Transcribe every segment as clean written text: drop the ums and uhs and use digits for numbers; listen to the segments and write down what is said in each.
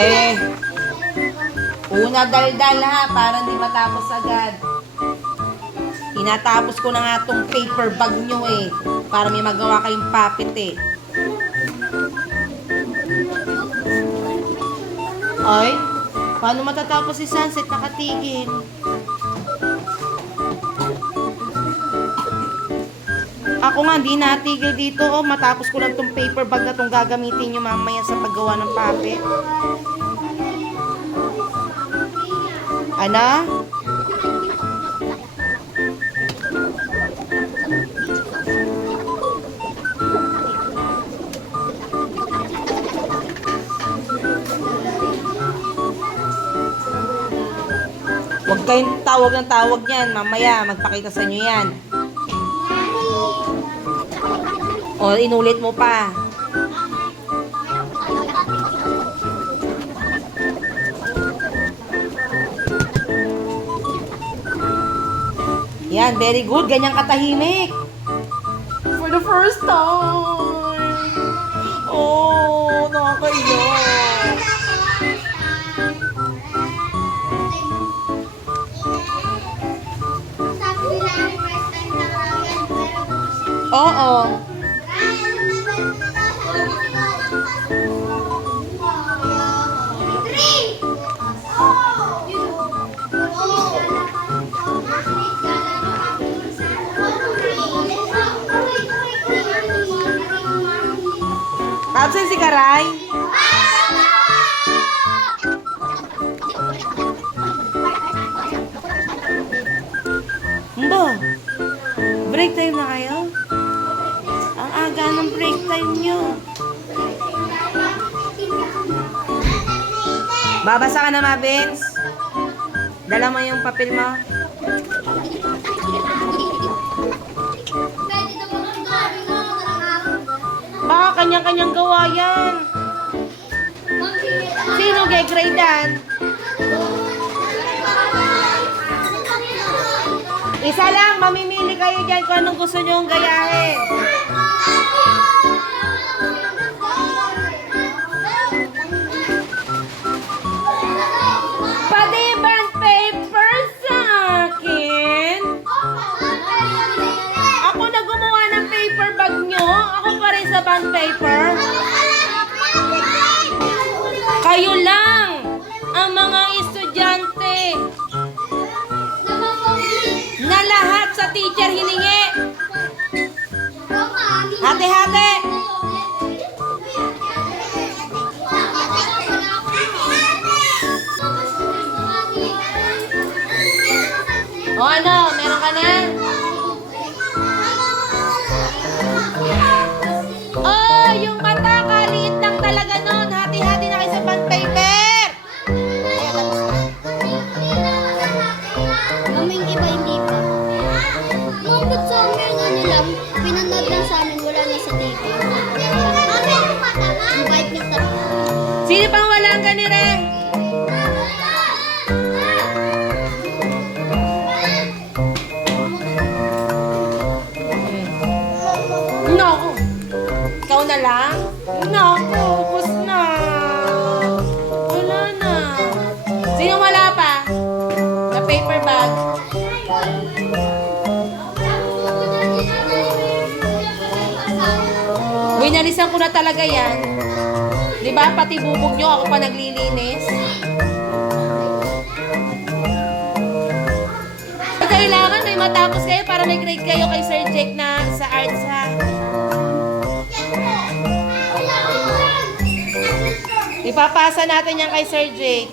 Eh, una daldal ha, para hindi matapos agad. Tinatapos ko na nga tong paper bag nyo eh, para may magawa kayong puppet eh. Ay, paano matatapos si Sunset? Nakatigil. Ako nga, hindi natigil dito. Oh, matapos ko lang tong paper bag na tong gagamitin nyo mamaya sa paggawa ng puppet. Ano? Huwag kayong tawag ng tawag yan. Mamaya, magpakita sa inyo yan. O, inulit mo pa. Yan, very good. Ganyang katahimik. For the first time. Oh, nakakaiyak. Oo. Absent si Karay? Mbo, break time na kayo? Ang aga ng break time nyo. Babasa ka na, Mabins? Dala mo yung papel mo? Baka kanyang-kanyang gawa yan. Sino ge-gradean? Isa lang, mamimili kayo dyan kung anong gusto nyong gayahin. Pati band paper sa akin. Ako na gumawa ng paper bag nyo. Ako pa rin sa band paper. Kayo lang ang mga estudyante na lahat sa teacher hiningi. Hati-hati. O ano, meron ka na? Oh, yung mata, kaliit lang talaga nun. Hati-hati na kayo sa bond paper. Ayan, tapos na. Kaming iba hindi pa. Mabot sa amin, ano lang, pinanood lang sa amin, wala na sa TV. Invite niyo tayo. Sino pang wala ang ganire? Naku. Ikaw na lang? Naku, ubos na. Wala na. Sino wala pa? Na paper bag? Winalisan ko na talaga yan. Di ba? Pati bubog nyo, ako pa naglilinis. Kailangan may matapos kayo para may grade kayo kay Sir Jake na sa arts ha. Ipapasa natin yan kay Sir Jake.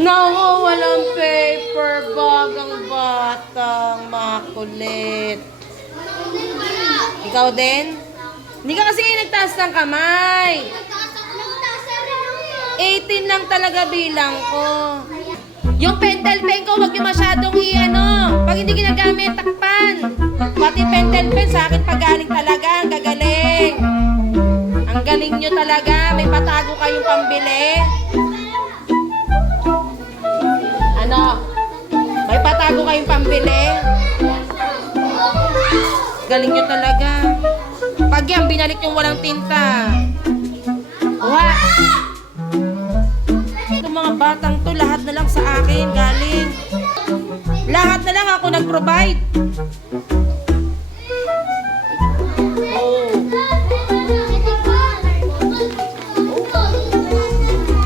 Naku, walang paper bag ang batang makulit. Ikaw din? Hindi ka kasi nagtaas ng kamay. 18 lang talaga bilang ko. Yung pentel pen ko, huwag nyo masyadong i-ano. Pag hindi ginagamit, takpan. Pati pentel pen, sa akin pagaling talaga. Ang gagaling. Ang galing nyo talaga. May patago kayong pambili. Ano? May patago kayong pambili. Galing nyo talaga. Pag yan, binalik yung walang tinta. What? batang to, lahat na lang sa akin galing. Lahat na lang ako nag-provide. Oh,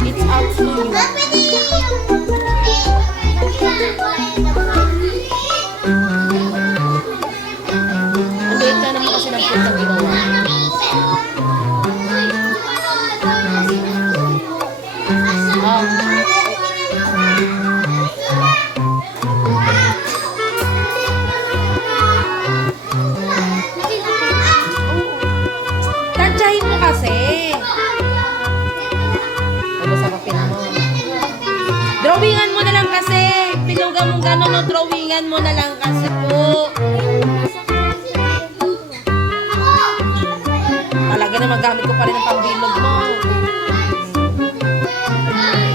it's up to you. Ang liit na naman kasi ng cake na ginawa. Tansyahin mo kasi. Tapos sa kapin mo. Drawingan mo na lang kasi. Pinugan mo gano'n, no? Drawingan mo na lang kasi po. Talaga na magamit ko pa rin ang pambilog mo.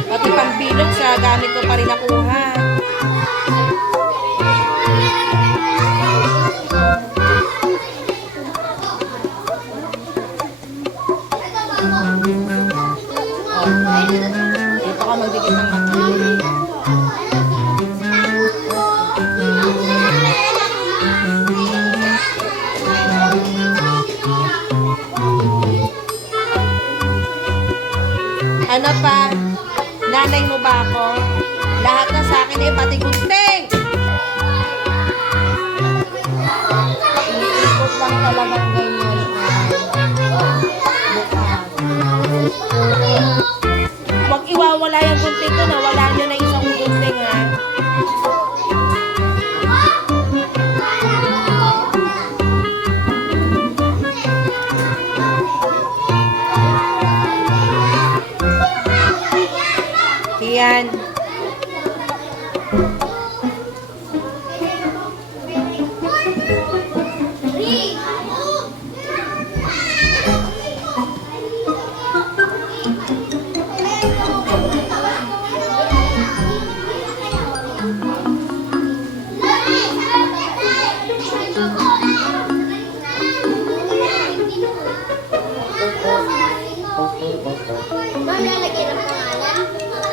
Pati pambilog sa gamit ko pa rin nakuha. Dito ka magdikit ng mata. Ano pa? Nanay mo ba ako? Lahat na sa akin eh, pati gunting! Iikot lang talagang ganyan. Huwag iwawala yung gunting ko na wala nyo na isang gunting ha. Yan.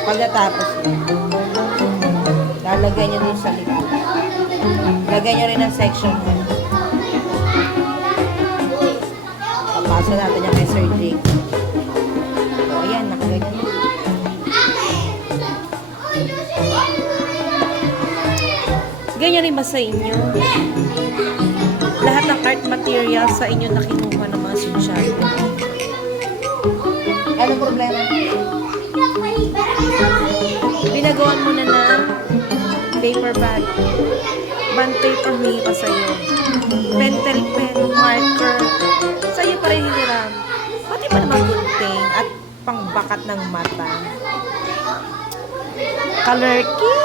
Pagkatapos lalagay nyo din sa likod. Lagay nyo rin ang section mo. Papasa natin yung kay Sir Jake. O, ayan, nakaganyan. Ganyan rin ba sa inyo? Lahat ng art material sa inyo na kinuha ng mga estudyante. Anong problema? Pinagawan mo na ng paper bag. Bond paper humingi pa sa'yo. Pentel pen, marker. Sa'yo pa rin hiniram. Pati pa naman gunting at pangbakat ng mata. Color kit.